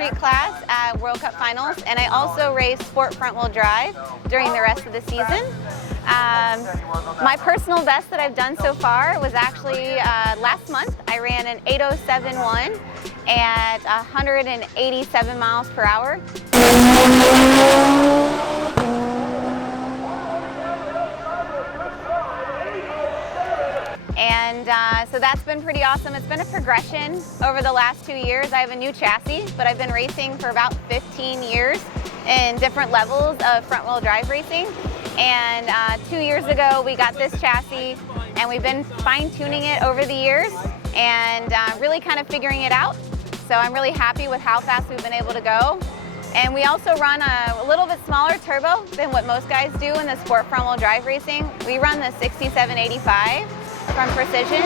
street class at World Cup Finals, and I also race sport front-wheel drive during the rest of the season. My personal best that I've done so far was actually last month. I ran an 8:07.1 at 187 miles per hour. And so that's been pretty awesome. It's been a progression over the last 2 years. I have a new chassis, but I've been racing for about 15 years in different levels of front-wheel drive racing. And 2 years ago, we got this chassis, and we've been fine-tuning it over the years and really kind of figuring it out. So I'm really happy with how fast we've been able to go. And we also run a little bit smaller turbo than what most guys do in the sport front-wheel drive racing. We run the 6785 from Precision,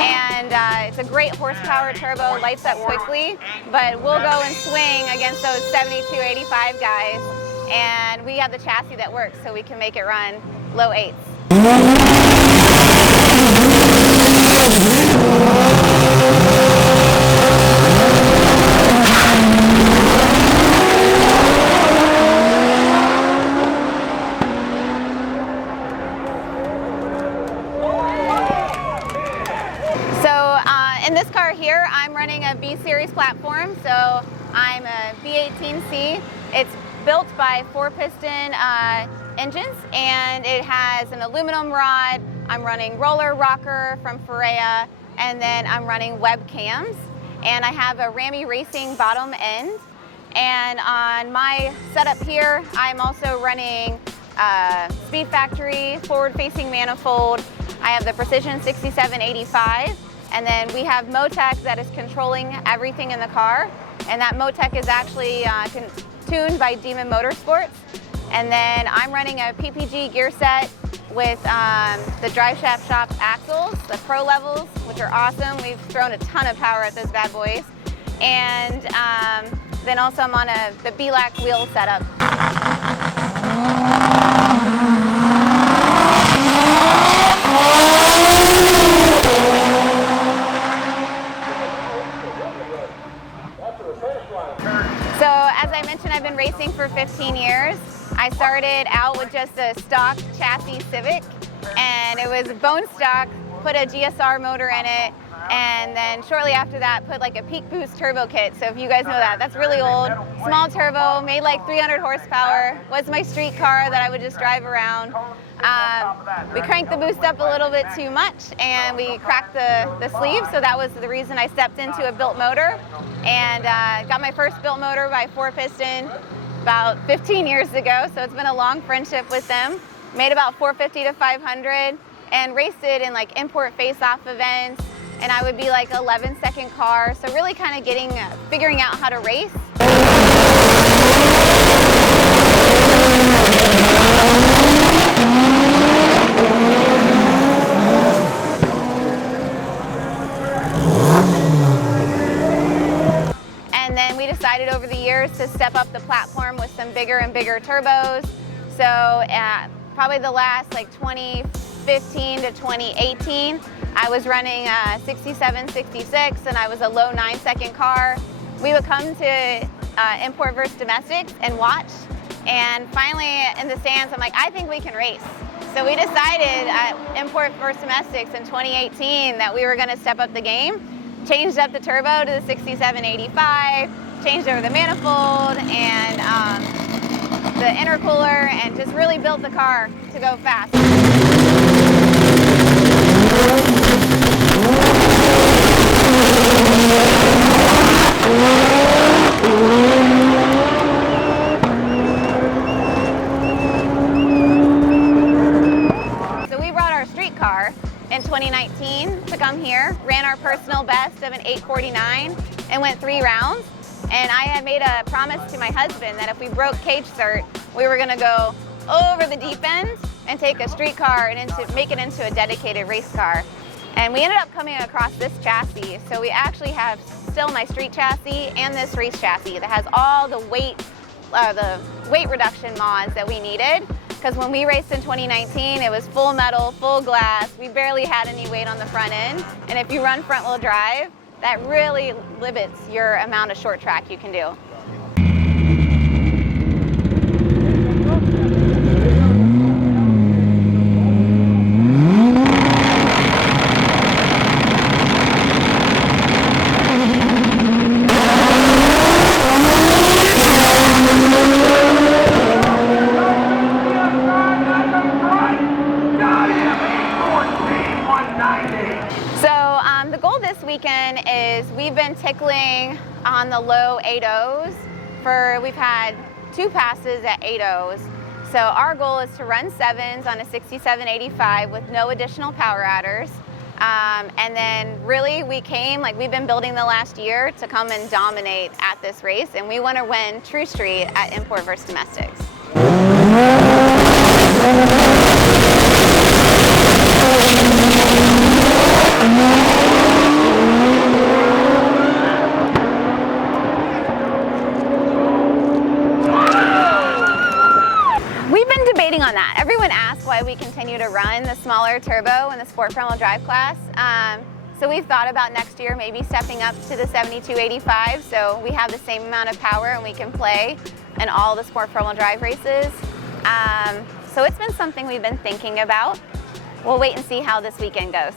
and it's a great horsepower turbo, lights up quickly, but we'll go and swing against those 7285 guys, and we have the chassis that works, so we can make it run low eights. In this car here, I'm running a B-Series platform, so I'm a B18C. It's built by 4-piston engines, and it has an aluminum rod. I'm running roller rocker from Ferrea, and then I'm running web cams. And I have a Ramy Racing bottom end. And on my setup here, I'm also running Speed Factory forward-facing manifold. I have the Precision 6785. And then we have Motec that is controlling everything in the car. And that Motec is actually tuned by Demon Motorsports. And then I'm running a PPG gear set with the Drive Shaft Shop axles, the Pro levels, which are awesome. We've thrown a ton of power at those bad boys. And then also I'm on the B-Lac wheel setup. So as I mentioned, I've been racing for 15 years. I started out with just a stock chassis Civic, and it was bone stock, put a GSR motor in it, and then shortly after that put like a Peak Boost turbo kit. So if you guys know that, that's really old. Small turbo, made like 300 horsepower, was my street car that I would just drive around. We cranked the boost up a little bit too much, and we cracked the sleeve, so that was the reason I stepped into a built motor, and got my first built motor by 4-piston about 15 years ago, so it's been a long friendship with them. Made about 450 to 500, and raced it in like import face-off events, and I would be like 11-second car, so really kind of figuring out how to race. And then we decided over the years to step up the platform with some bigger and bigger turbos. So probably the last like 2015 to 2018, I was running a 6766, and I was a low 9-second car. We would come to import versus domestics and watch. And finally in the stands, I'm like, I think we can race. So we decided at import versus domestics in 2018 that we were going to step up the game. Changed up the turbo to the 6785, changed over the manifold and the intercooler, and just really built the car to go fast. So we brought our street car in 2019 to come here, ran our personal best of an 8:49 and went 3 rounds. And I had made a promise to my husband that if we broke cage cert, we were gonna go over the deep end and take a street car and make it into a dedicated race car. And we ended up coming across this chassis. So we actually have still my street chassis and this race chassis that has all the weight reduction mods that we needed. Because when we raced in 2019, it was full metal, full glass. We barely had any weight on the front end. And if you run front wheel drive, that really limits your amount of short track you can do. tickling on the low 8.0s we've had 2 passes at 8.0s. So our goal is to run 7s on a 6785 with no additional power adders. And then really we've been building the last year to come and dominate at this race, and we want to win True Street at import versus domestics. On that. Everyone asks why we continue to run the smaller turbo in the sport front-wheel drive class. So we've thought about next year maybe stepping up to the 7285, so we have the same amount of power and we can play in all the sport front-wheel drive races. So it's been something we've been thinking about. We'll wait and see how this weekend goes.